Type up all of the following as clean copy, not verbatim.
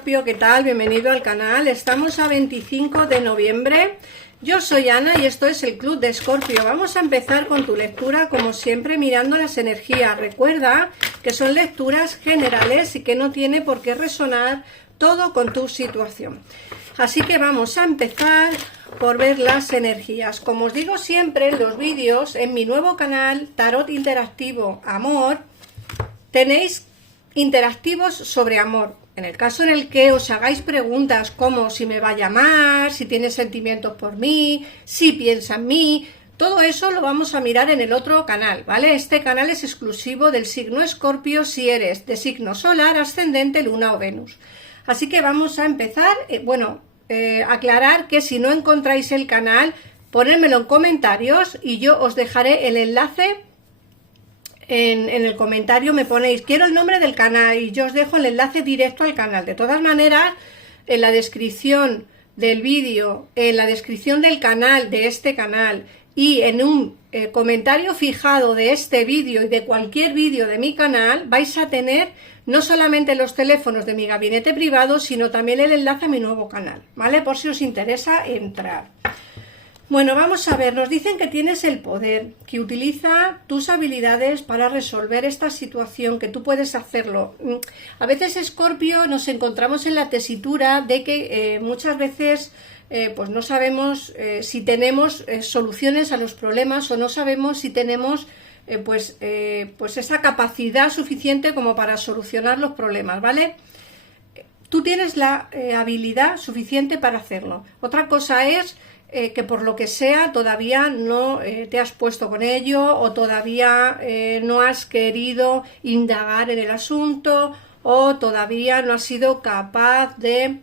Escorpio, ¿qué tal? Bienvenido al canal. Estamos a 25 de noviembre. Yo soy Ana y esto es el Club de Escorpio. Vamos a empezar con tu lectura, como siempre, mirando las energías. Recuerda que son lecturas generales y que no tiene por qué resonar todo con tu situación. Así que vamos a empezar por ver las energías. Como os digo siempre en los vídeos, en mi nuevo canal Tarot Interactivo Amor, tenéis interactivos sobre amor. En el caso en el que os hagáis preguntas como si me va a llamar, si tiene sentimientos por mí, si piensa en mí, todo eso lo vamos a mirar en el otro canal, ¿vale? Este canal es exclusivo del signo Escorpio si eres de signo solar, ascendente, luna o Venus. Así que vamos a empezar, aclarar que si no encontráis el canal, ponérmelo en comentarios y yo os dejaré el enlace. En el comentario me ponéis quiero el nombre del canal y yo os dejo el enlace directo al canal. De todas maneras, en la descripción del vídeo, en la descripción del canal, de este canal, y en un comentario fijado de este vídeo y de cualquier vídeo de mi canal, vais a tener no solamente los teléfonos de mi gabinete privado, sino también el enlace a mi nuevo canal, ¿vale? Por si os interesa entrar. Bueno, vamos a ver, nos dicen que tienes el poder, que utiliza tus habilidades para resolver esta situación, que tú puedes hacerlo. A veces, Escorpio, nos encontramos en la tesitura de que muchas veces pues no sabemos si tenemos soluciones a los problemas o no sabemos si tenemos pues esa capacidad suficiente como para solucionar los problemas, ¿vale? Tú tienes la habilidad suficiente para hacerlo. Otra cosa es que por lo que sea todavía no te has puesto con ello o todavía no has querido indagar en el asunto o todavía no has sido capaz de,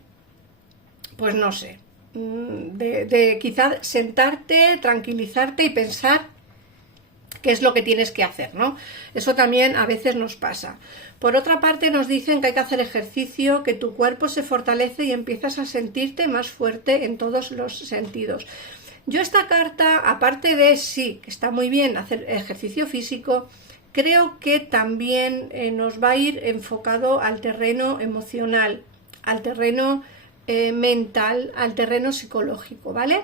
pues no sé, de quizás sentarte, tranquilizarte y pensar qué es lo que tienes que hacer, ¿no? Eso también a veces nos pasa. Por otra parte, nos dicen que hay que hacer ejercicio, que tu cuerpo se fortalece y empiezas a sentirte más fuerte en todos los sentidos. Yo esta carta, aparte de sí, que está muy bien hacer ejercicio físico, creo que también nos va a ir enfocado al terreno emocional, al terreno mental, al terreno psicológico, ¿vale?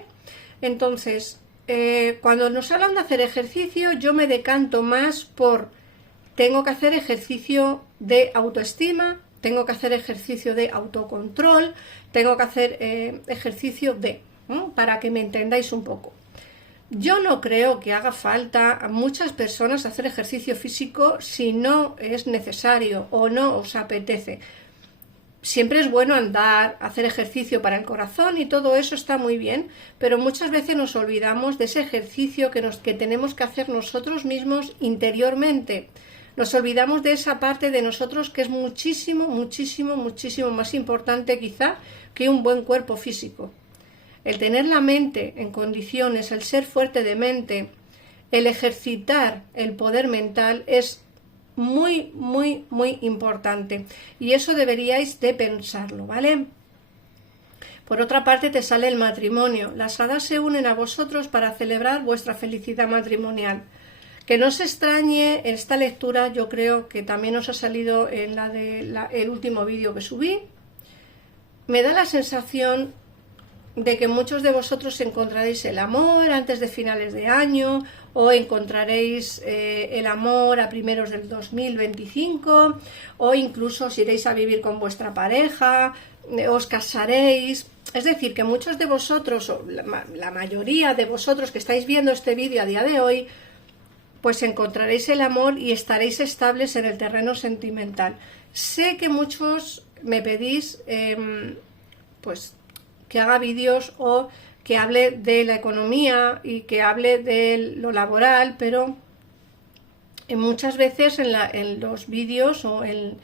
Entonces, cuando nos hablan de hacer ejercicio, yo me decanto más por tengo que hacer ejercicio de autoestima, tengo que hacer ejercicio de autocontrol, tengo que hacer ejercicio de, ¿no? Para que me entendáis un poco. Yo no creo que haga falta a muchas personas hacer ejercicio físico si no es necesario o no os apetece. Siempre es bueno andar, hacer ejercicio para el corazón y todo eso está muy bien, pero muchas veces nos olvidamos de ese ejercicio que tenemos que hacer nosotros mismos interiormente. Nos olvidamos de esa parte de nosotros que es muchísimo, muchísimo, muchísimo más importante quizá que un buen cuerpo físico. El tener la mente en condiciones, el ser fuerte de mente, el ejercitar el poder mental es muy, muy, muy importante. Y eso deberíais de pensarlo, ¿vale? Por otra parte te sale el matrimonio. Las hadas se unen a vosotros para celebrar vuestra felicidad matrimonial. Que no os extrañe esta lectura, yo creo que también os ha salido en el último vídeo que subí. Me da la sensación de que muchos de vosotros encontraréis el amor antes de finales de año o encontraréis el amor a primeros del 2025 o incluso os iréis a vivir con vuestra pareja, os casaréis. Es decir, que muchos de vosotros, o la mayoría de vosotros que estáis viendo este vídeo a día de hoy, pues encontraréis el amor y estaréis estables en el terreno sentimental. Sé que muchos me pedís pues que haga vídeos o que hable de la economía y que hable de lo laboral, pero muchas veces en los vídeos o en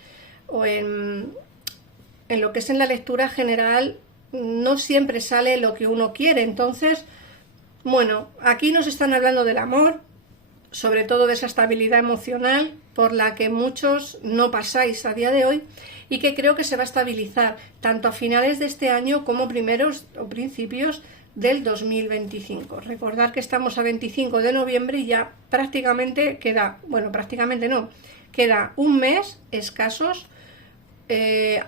lo que es en la lectura general no siempre sale lo que uno quiere. Entonces, bueno, aquí nos están hablando del amor, sobre todo de esa estabilidad emocional por la que muchos no pasáis a día de hoy y que creo que se va a estabilizar tanto a finales de este año como primeros o principios del 2025. Recordad que estamos a 25 de noviembre y ya prácticamente queda, bueno, prácticamente no, queda un mes escasos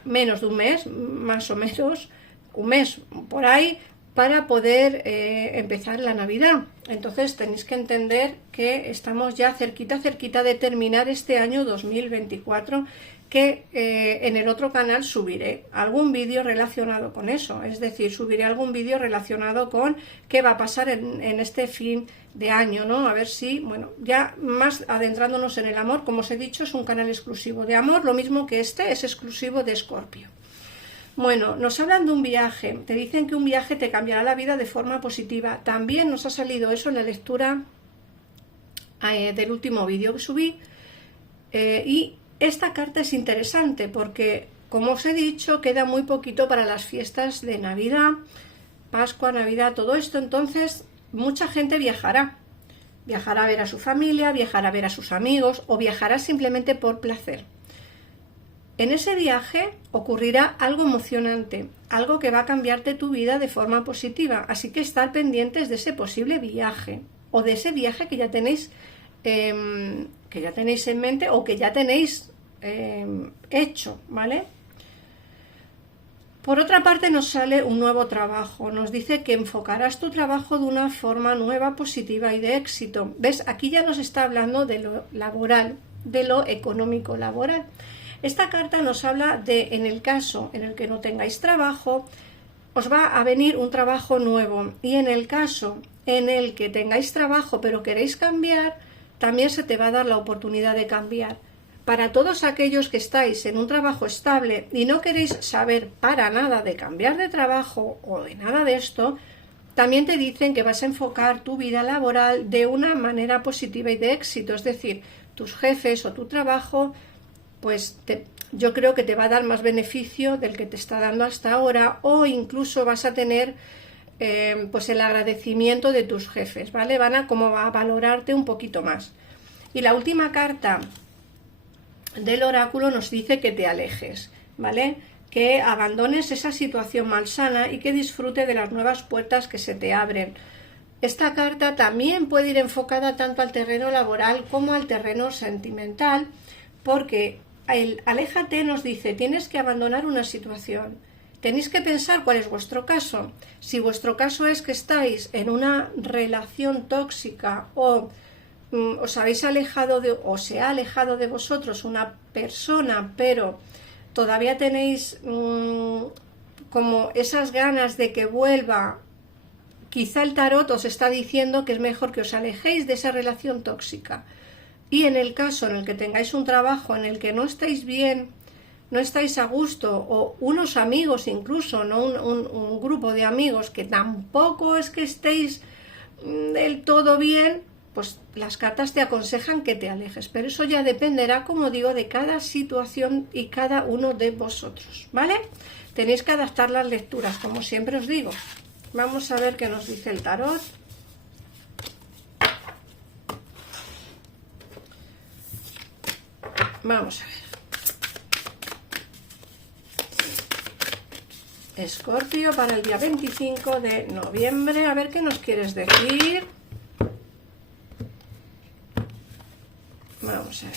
menos de un mes, más o menos, un mes por ahí, para poder empezar la Navidad. Entonces tenéis que entender que estamos ya cerquita de terminar este año 2024, que en el otro canal subiré algún vídeo relacionado con eso, es decir, subiré algún vídeo relacionado con qué va a pasar en este fin de año, ¿no? A ver si, bueno, ya más adentrándonos en el amor, como os he dicho, es un canal exclusivo de amor, lo mismo que este es exclusivo de Escorpio. Bueno, nos hablan de un viaje, te dicen que un viaje te cambiará la vida de forma positiva. También nos ha salido eso en la lectura del último vídeo que subí, y esta carta es interesante porque, como os he dicho, queda muy poquito para las fiestas de Navidad, Pascua, Navidad, todo esto. Entonces mucha gente viajará a ver a su familia, viajará a ver a sus amigos o viajará simplemente por placer. En ese viaje ocurrirá algo emocionante, algo que va a cambiarte tu vida de forma positiva, así que estar pendientes de ese posible viaje o de ese viaje que ya tenéis en mente o que ya tenéis hecho, ¿vale? Por otra parte nos sale un nuevo trabajo, nos dice que enfocarás tu trabajo de una forma nueva, positiva y de éxito. ¿Ves? Aquí ya nos está hablando de lo laboral, de lo económico laboral. Esta carta nos habla de, en el caso en el que no tengáis trabajo, os va a venir un trabajo nuevo, y en el caso en el que tengáis trabajo pero queréis cambiar, también se te va a dar la oportunidad de cambiar. Para todos aquellos que estáis en un trabajo estable y no queréis saber para nada de cambiar de trabajo o de nada de esto, también te dicen que vas a enfocar tu vida laboral de una manera positiva y de éxito, es decir, tus jefes o tu trabajo, pues yo creo que te va a dar más beneficio del que te está dando hasta ahora, o incluso vas a tener pues el agradecimiento de tus jefes, ¿vale? Van a como a valorarte un poquito más. Y la última carta del oráculo nos dice que te alejes, ¿vale? Que abandones esa situación malsana y que disfrute de las nuevas puertas que se te abren. Esta carta también puede ir enfocada tanto al terreno laboral como al terreno sentimental, porque el aléjate nos dice, tienes que abandonar una situación. Tenéis que pensar cuál es vuestro caso. Si vuestro caso es que estáis en una relación tóxica o os habéis alejado o se ha alejado de vosotros una persona, pero todavía tenéis como esas ganas de que vuelva, quizá el tarot os está diciendo que es mejor que os alejéis de esa relación tóxica. Y en el caso en el que tengáis un trabajo en el que no estáis bien, no estáis a gusto, o unos amigos incluso, no un grupo de amigos que tampoco es que estéis del todo bien, pues las cartas te aconsejan que te alejes, pero eso ya dependerá, como digo, de cada situación y cada uno de vosotros, ¿vale? Tenéis que adaptar las lecturas, como siempre os digo. Vamos a ver qué nos dice el tarot. Vamos a ver. Escorpio para el día 25 de noviembre, a ver qué nos quieres decir. Vamos a ver.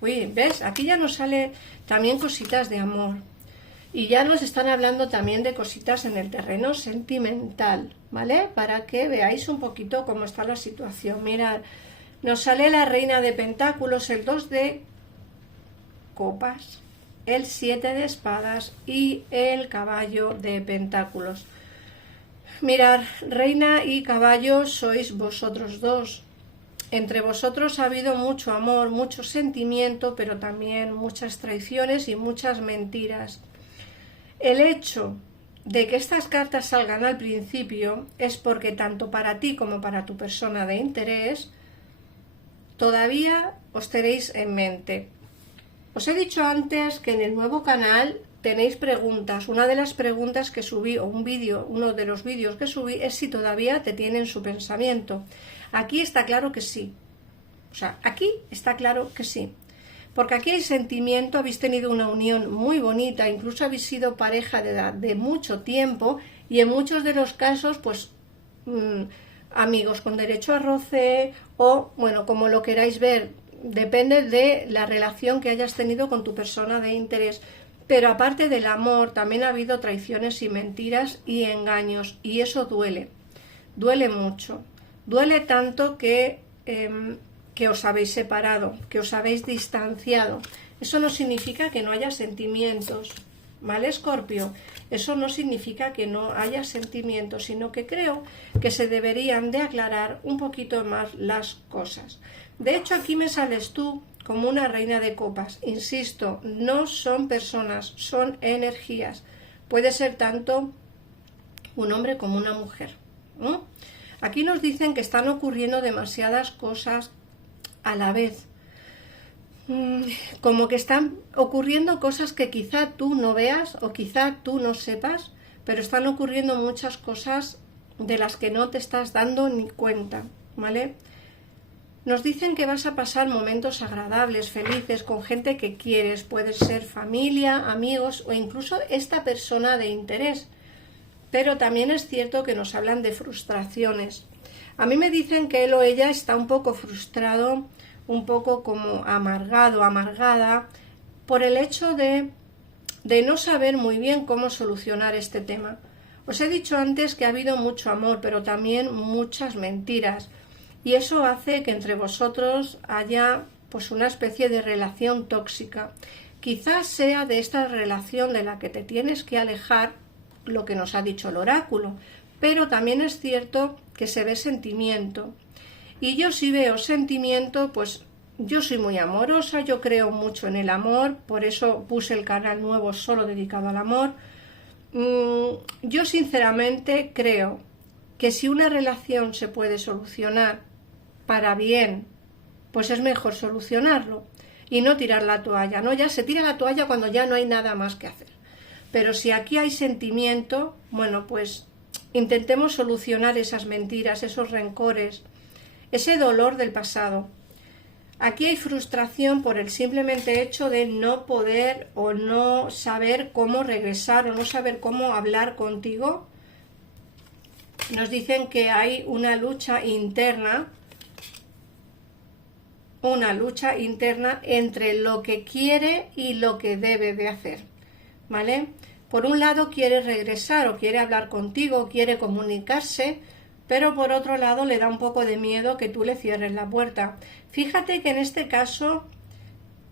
Uy, ¿ves? Aquí ya nos sale también cositas de amor. Y ya nos están hablando también de cositas en el terreno sentimental, ¿vale? Para que veáis un poquito cómo está la situación. Mirad, nos sale la reina de pentáculos, el 2 de copas, el 7 de espadas y el caballo de pentáculos. Mirad, reina y caballo sois vosotros dos. Entre vosotros ha habido mucho amor, mucho sentimiento, pero también muchas traiciones y muchas mentiras. El hecho de que estas cartas salgan al principio es porque tanto para ti como para tu persona de interés todavía os tenéis en mente. Os he dicho antes que en el nuevo canal tenéis preguntas. Una de las preguntas que subí, o uno de los vídeos que subí, es si todavía te tienen su pensamiento. Aquí está claro que sí. O sea, aquí está claro que sí. Porque aquí hay sentimiento, habéis tenido una unión muy bonita, incluso habéis sido pareja de mucho tiempo, y en muchos de los casos, pues, amigos con derecho a roce o, bueno, como lo queráis ver, depende de la relación que hayas tenido con tu persona de interés. Pero aparte del amor, también ha habido traiciones y mentiras y engaños, y eso duele, duele mucho, duele tanto que os habéis separado, que os habéis distanciado. Eso no significa que no haya sentimientos, ¿vale, Escorpio? Eso no significa que no haya sentimientos, sino que creo que se deberían de aclarar un poquito más las cosas. De hecho, aquí me sales tú como una reina de copas. Insisto, no son personas, son energías. Puede ser tanto un hombre como una mujer, ¿no? Aquí nos dicen que están ocurriendo demasiadas cosas a la vez. Como que están ocurriendo cosas que quizá tú no veas o quizá tú no sepas, pero están ocurriendo muchas cosas de las que no te estás dando ni cuenta, ¿vale? Nos dicen que vas a pasar momentos agradables, felices, con gente que quieres. Puede ser familia, amigos o incluso esta persona de interés. Pero también es cierto que nos hablan de frustraciones. A mí me dicen que él o ella está un poco frustrado, un poco como amargado, amargada, por el hecho de no saber muy bien cómo solucionar este tema. Os he dicho antes que ha habido mucho amor, pero también muchas mentiras. Y eso hace que entre vosotros haya pues una especie de relación tóxica. Quizás sea de esta relación de la que te tienes que alejar, lo que nos ha dicho el oráculo, pero también es cierto que se ve sentimiento. Y yo si veo sentimiento, pues yo soy muy amorosa, yo creo mucho en el amor, por eso puse el canal nuevo solo dedicado al amor. Yo sinceramente creo que si una relación se puede solucionar para bien, pues es mejor solucionarlo y no tirar la toalla, ¿no? Ya se tira la toalla cuando ya no hay nada más que hacer. Pero si aquí hay sentimiento, bueno, pues intentemos solucionar esas mentiras, esos rencores, ese dolor del pasado. Aquí hay frustración por el simplemente hecho de no poder o no saber cómo regresar o no saber cómo hablar contigo. Nos dicen que hay una lucha interna entre lo que quiere y lo que debe de hacer, ¿vale? Por un lado quiere regresar o quiere hablar contigo, quiere comunicarse, pero por otro lado le da un poco de miedo que tú le cierres la puerta. Fíjate que en este caso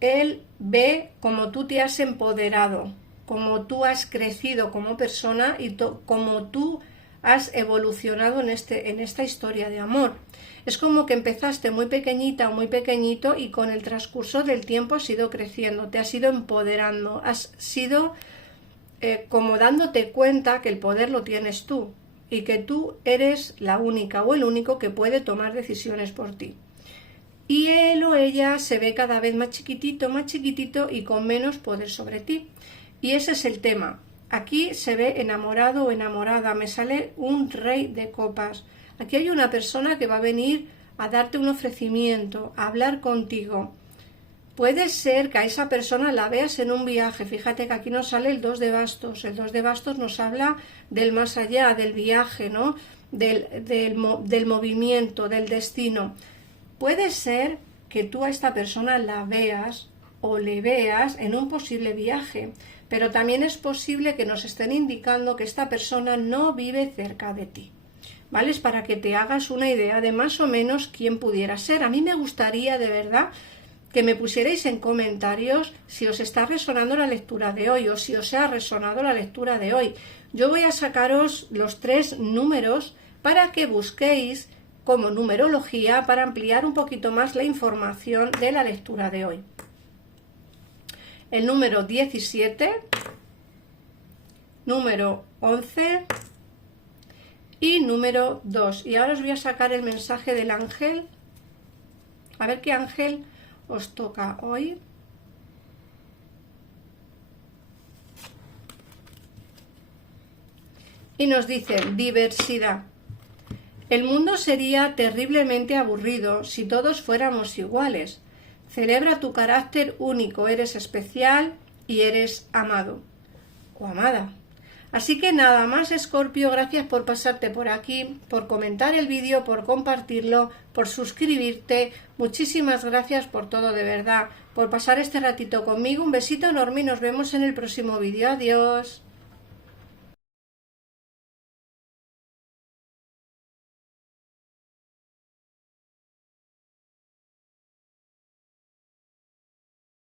él ve cómo tú te has empoderado, cómo tú has crecido como persona y cómo tú has evolucionado en esta historia de amor. Es como que empezaste muy pequeñita o muy pequeñito y con el transcurso del tiempo has ido creciendo, te has ido empoderando, has sido como dándote cuenta que el poder lo tienes tú y que tú eres la única o el único que puede tomar decisiones por ti. Y él o ella se ve cada vez más chiquitito y con menos poder sobre ti. Y ese es el tema. Aquí se ve enamorado o enamorada, me sale un rey de copas. Aquí hay una persona que va a venir a darte un ofrecimiento, a hablar contigo. Puede ser que a esa persona la veas en un viaje. Fíjate que aquí nos sale el 2 de bastos. El 2 de bastos nos habla del más allá, del viaje, ¿no? Del movimiento, del destino. Puede ser que tú a esta persona la veas o le veas en un posible viaje, pero también es posible que nos estén indicando que esta persona no vive cerca de ti, ¿vale? Es para que te hagas una idea de más o menos quién pudiera ser. A mí me gustaría de verdad que me pusierais en comentarios si os está resonando la lectura de hoy o si os ha resonado la lectura de hoy. Yo voy a sacaros los 3 números para que busquéis como numerología para ampliar un poquito más la información de la lectura de hoy. El número 17, número 11 y número 2. Y ahora os voy a sacar el mensaje del ángel. A ver qué ángel os toca hoy. Y nos dice diversidad. El mundo sería terriblemente aburrido si todos fuéramos iguales. Celebra tu carácter único, eres especial y eres amado o amada. Así que nada más, Escorpio, gracias por pasarte por aquí, por comentar el vídeo, por compartirlo, por suscribirte. Muchísimas gracias por todo, de verdad, por pasar este ratito conmigo. Un besito enorme y nos vemos en el próximo vídeo. Adiós.